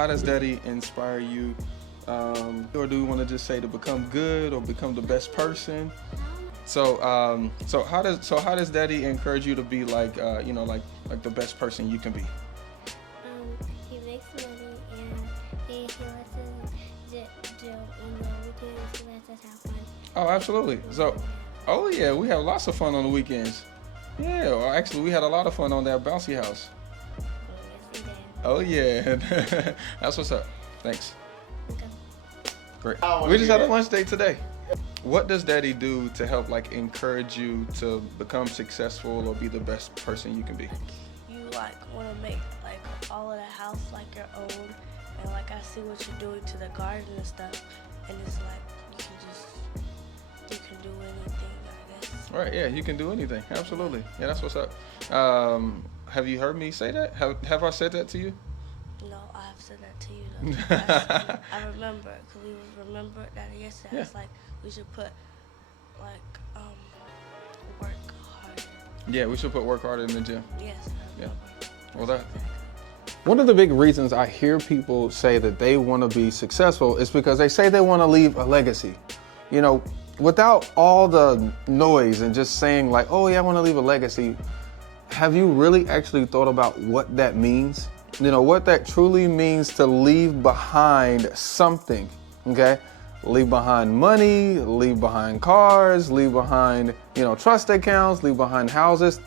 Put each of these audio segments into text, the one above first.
How does Daddy inspire you, or do we want to just say to become good or become the best person? So how does Daddy encourage you to be like like the best person you can be? He makes money and he lets us do on the weekends. He lets us have fun. Oh, absolutely. Oh yeah, we have lots of fun on the weekends. Yeah, well, actually, we had a lot of fun on that bouncy house. Yes, he did. Oh yeah, that's what's up. Thanks. Okay. Great. We just had a lunch date today. What does Daddy do to help like encourage you to become successful or be the best person you can be? You like want to make like all of the house like your own, and like I see what you're doing to the garden and stuff, and it's like you can do anything, I guess. Right, yeah, you can do anything. Absolutely. Yeah, that's what's up. Have you heard me say that? Have I said that to you? No, I have said that to you though. I remember, because we remember that yesterday. Yeah. It's like we should put like work harder. Yeah, we should put work harder in the gym. Yes, I Yeah. remember. Well, that. Exactly. One of the big reasons I hear people say that they want to be successful is because they say they want to leave a legacy. You know, without all the noise and just saying like, oh yeah, I want to leave a legacy, have you really actually thought about what that means? You know, what that truly means to leave behind something, okay? Leave behind money, leave behind cars, leave behind, trust accounts, leave behind houses.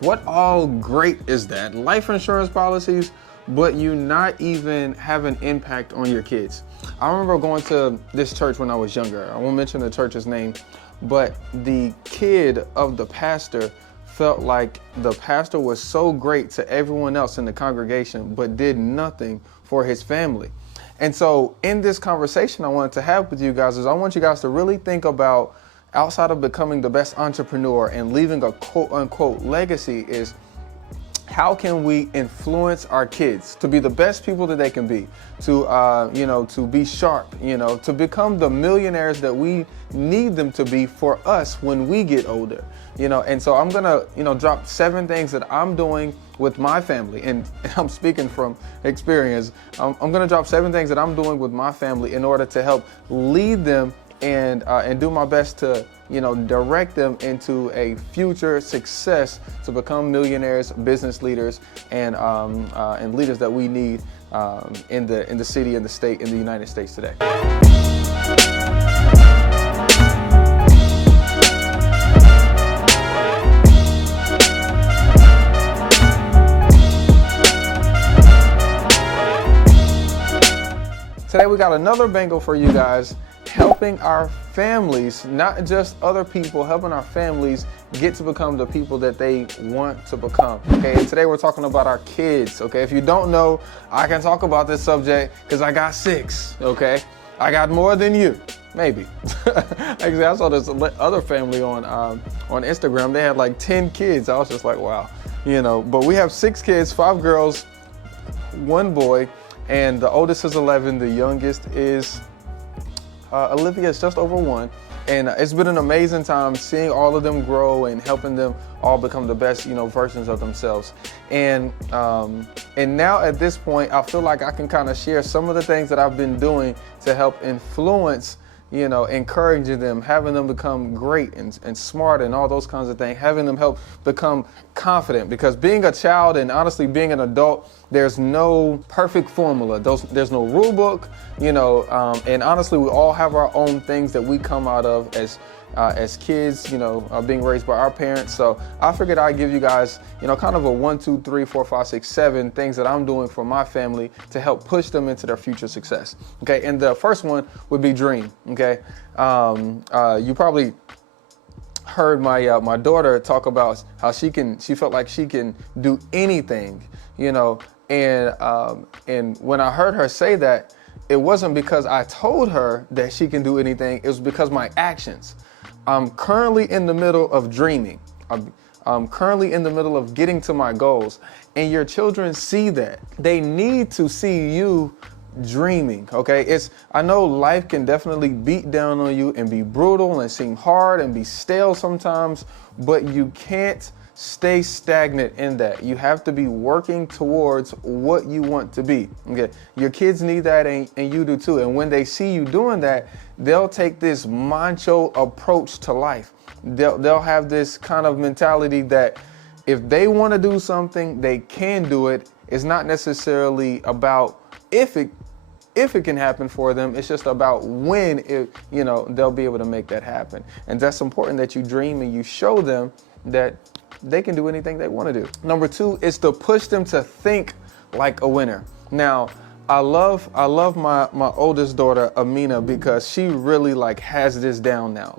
What all great is that? Life insurance policies, but you not even have an impact on your kids. I remember going to this church when I was younger. I won't mention the church's name, but the kid of the pastor felt like the pastor was so great to everyone else in the congregation, but did nothing for his family. And so in this conversation I wanted to have with you guys is I want you guys to really think about, outside of becoming the best entrepreneur and leaving a quote unquote legacy, is how can we influence our kids to be the best people that they can be, to be sharp, to become the millionaires that we need them to be for us when we get older, and so I'm gonna, drop 7 things that I'm doing with my family, and I'm speaking from experience. I'm gonna drop 7 things that I'm doing with my family in order to help lead them and do my best to direct them into a future success to become millionaires, business leaders, and leaders that we need in the city and the state in the United States today. Today we got another bangle for you guys, helping our families, not just other people, helping our families get to become the people that they want to become. Okay, and today we're talking about our kids. Okay, if you don't know, I can talk about this subject because I got 6. Okay, I got more than you, maybe. Actually, I saw this other family on Instagram. They had like 10 kids. I was just like, wow, But we have 6 kids, 5 girls, 1 boy. And the oldest is 11, the youngest is Olivia, is just over 1. And it's been an amazing time seeing all of them grow and helping them all become the best, versions of themselves. And now at this point, I feel like I can kind of share some of the things that I've been doing to help influence, encouraging them, having them become great and smart and all those kinds of things, having them help become confident, because being a child and honestly being an adult, there's no perfect formula. There's no rule book, and honestly, we all have our own things that we come out of as kids, being raised by our parents. So I figured I'd give you guys, kind of a 1, 2, 3, 4, 5, 6, 7 things that I'm doing for my family to help push them into their future success. Okay, and the first one would be dream. Okay, you probably heard my daughter talk about how she felt like she can do anything, and when I heard her say that, it wasn't because I told her that she can do anything. It was because my actions. I'm currently in the middle of dreaming. I'm currently in the middle of getting to my goals, and your children see that. They need to see you dreaming, okay? I know life can definitely beat down on you and be brutal and seem hard and be stale sometimes, but you can't stay stagnant in that. You have to be working towards what you want to be. Okay, your kids need that, and you do too. And when they see you doing that, they'll take this macho approach to life. They'll have this kind of mentality that if they want to do something, they can do it. It's not necessarily about if it can happen for them. It's just about when they'll be able to make that happen. And that's important, that you dream and you show them that they can do anything they want to do. Number 2 is to push them to think like a winner. Now, I love my oldest daughter, Amina, because she really has this down now.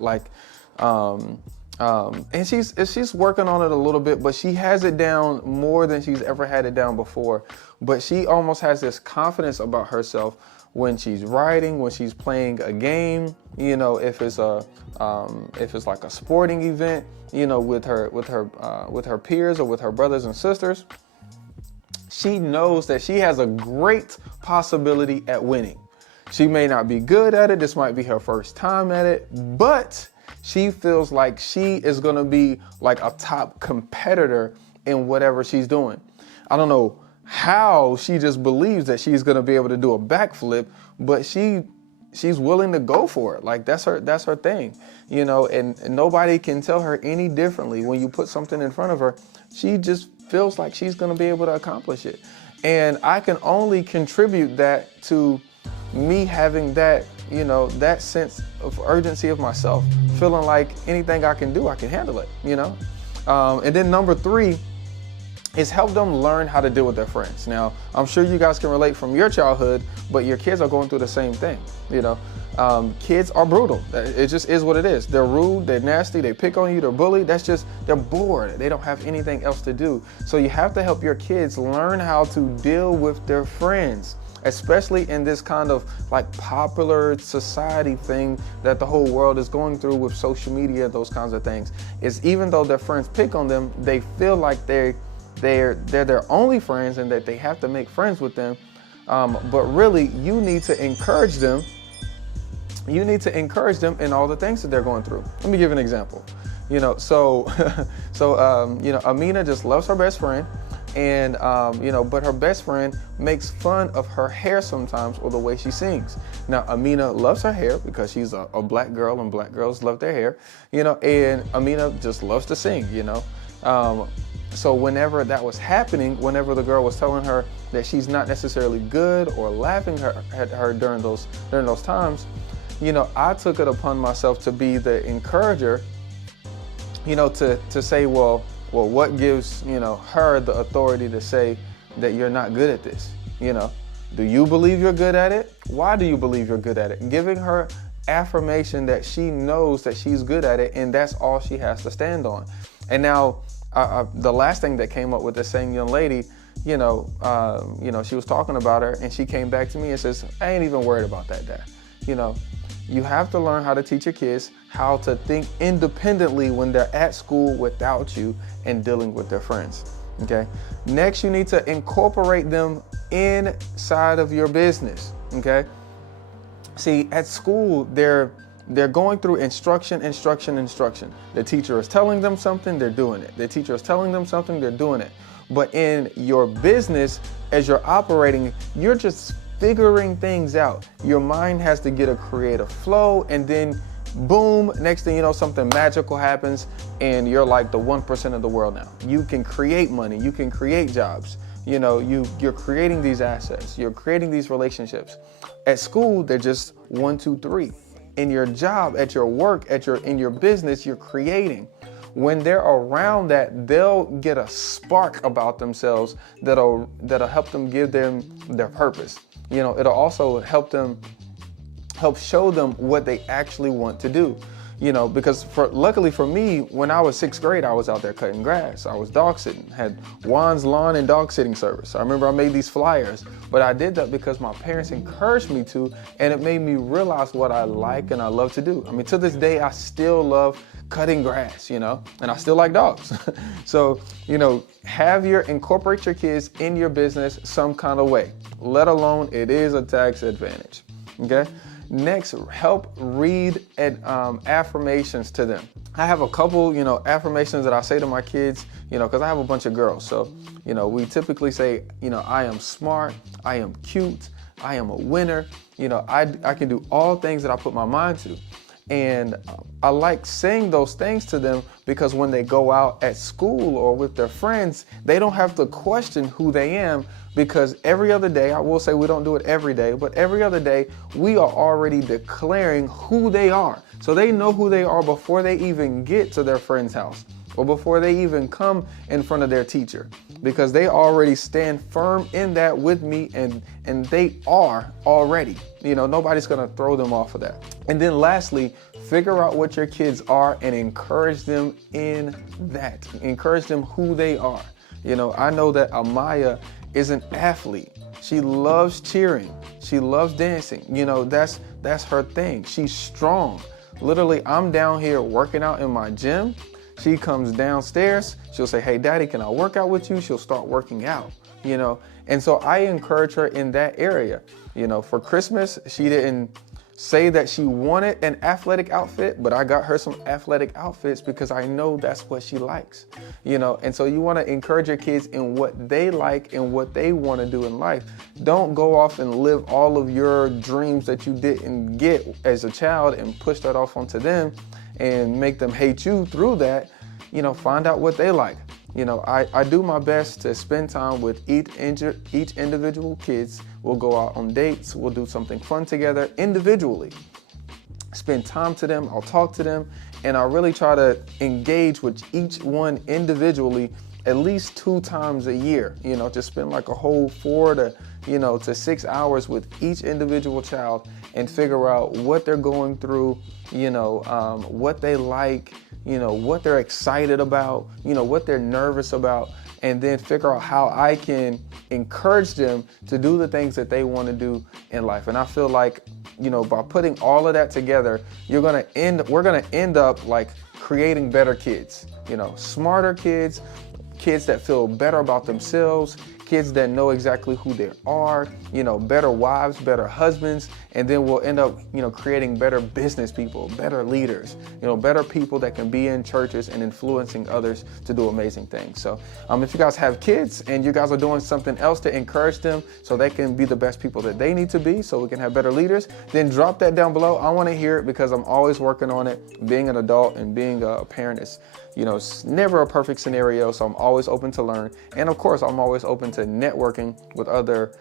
And she's working on it a little bit, but she has it down more than she's ever had it down before. But she almost has this confidence about herself when she's writing, when she's playing a game, if it's like a sporting event, with her peers or with her brothers and sisters. She knows that she has a great possibility at winning. She may not be good at it. This might be her first time at it, but she feels like she is going to be like a top competitor in whatever she's doing. I don't know how she just believes that she's going to be able to do a backflip, but she's willing to go for it. That's her thing, and nobody can tell her any differently. When you put something in front of her, she just feels like she's going to be able to accomplish it. And I can only contribute that to me having that, that sense of urgency of myself, feeling like anything I can do, I can handle it, And then number 3 is help them learn how to deal with their friends. Now, I'm sure you guys can relate from your childhood, but your kids are going through the same thing, Kids are brutal. It just is what it is. They're rude, they're nasty, they pick on you, they're bullied. They're bored. They don't have anything else to do. So you have to help your kids learn how to deal with their friends, especially in this kind of popular society thing that the whole world is going through with social media, those kinds of things. Is even though their friends pick on them, they feel like they're their only friends and that they have to make friends with them. But really, you need to encourage them. You need to encourage them in all the things that they're going through. Let me give an example. So Amina just loves her best friend. And, but her best friend makes fun of her hair sometimes or the way she sings. Now, Amina loves her hair because she's a black girl and black girls love their hair, and Amina just loves to sing, So whenever that was happening, whenever the girl was telling her that she's not necessarily good or laughing at her during those times, I took it upon myself to be the encourager, to say, well, what gives, her the authority to say that you're not good at this? Do you believe you're good at it? Why do you believe you're good at it? Giving her affirmation that she knows that she's good at it, and that's all she has to stand on. And now, the last thing that came up with the same young lady, she was talking about her, and she came back to me and says, I ain't even worried about that, Dad. You have to learn how to teach your kids how to think independently when they're at school without you and dealing with their friends. Okay. Next, you need to incorporate them inside of your business. Okay. See, at school, they're going through instruction. The teacher is telling them something, they're doing it. The teacher is telling them something, they're doing it. But in your business, as you're operating, you're just figuring things out. Your mind has to get a creative flow, and then boom, next thing you know, something magical happens and you're like the 1% of the world now. You can create money, you can create jobs, you're creating these assets, you're creating these relationships. At school, they're just 1, 2, 3. In your job, at your work, in your business, you're creating. When they're around that, they'll get a spark about themselves that'll help them give them their purpose. It'll also help show them what they actually want to do. Because luckily for me, when I was 6th grade, I was out there cutting grass. I was dog sitting, had Juan's lawn and dog sitting service. I remember I made these flyers, but I did that because my parents encouraged me to, and it made me realize what I like and I love to do. I mean, to this day, I still love cutting grass, and I still like dogs. So, incorporate your kids in your business some kind of way, let alone it is a tax advantage. Okay. Next, help read affirmations to them. I have a couple, affirmations that I say to my kids, because I have a bunch of girls. So, we typically say, I am smart, I am cute, I am a winner. I can do all things that I put my mind to. And I like saying those things to them because when they go out at school or with their friends, they don't have to question who they am, because every other day, I will say we don't do it every day, but every other day we are already declaring who they are. So they know who they are before they even get to their friend's house or before they even come in front of their teacher, because they already stand firm in that with me, and they are already, nobody's gonna throw them off of that. And then lastly, figure out what your kids are and encourage them in that. Encourage them who they are. I know that Amaya is an athlete. She loves cheering. She loves dancing. That's her thing. She's strong. Literally, I'm down here working out in my gym. She comes downstairs, she'll say, hey, Daddy, can I work out with you? She'll start working out, And so I encourage her in that area. For Christmas, she didn't say that she wanted an athletic outfit, but I got her some athletic outfits because I know that's what she likes, And so you want to encourage your kids in what they like and what they want to do in life. Don't go off and live all of your dreams that you didn't get as a child and push that off onto them and make them hate you through that. Find out what they like. I do my best to spend time with each individual kids. We'll go out on dates. We'll do something fun together individually. Spend time to them. I'll talk to them. And I really try to engage with each one individually at least 2 times a year, to spend like a whole 4 to 6 hours with each individual child and figure out what they're going through, what they like, what they're excited about, what they're nervous about, and then figure out how I can encourage them to do the things that they want to do in life. And I feel like, by putting all of that together, we're going to end up like creating better kids, smarter kids that feel better about themselves, kids that know exactly who they are, better wives, better husbands, and then we'll end up, creating better business people, better leaders, better people that can be in churches and influencing others to do amazing things. So if you guys have kids and you guys are doing something else to encourage them so they can be the best people that they need to be so we can have better leaders, then drop that down below. I want to hear it because I'm always working on it. Being an adult and being a parent is, it's never a perfect scenario, so I'm always open to learn. And of course, I'm always open to networking with other,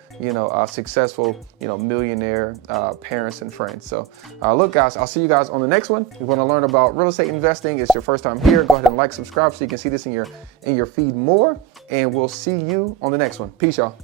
successful, millionaire parents and friends. So look, guys, I'll see you guys on the next one. If you want to learn about real estate investing, it's your first time here, go ahead and like, subscribe so you can see this in your feed more. And we'll see you on the next one. Peace, y'all.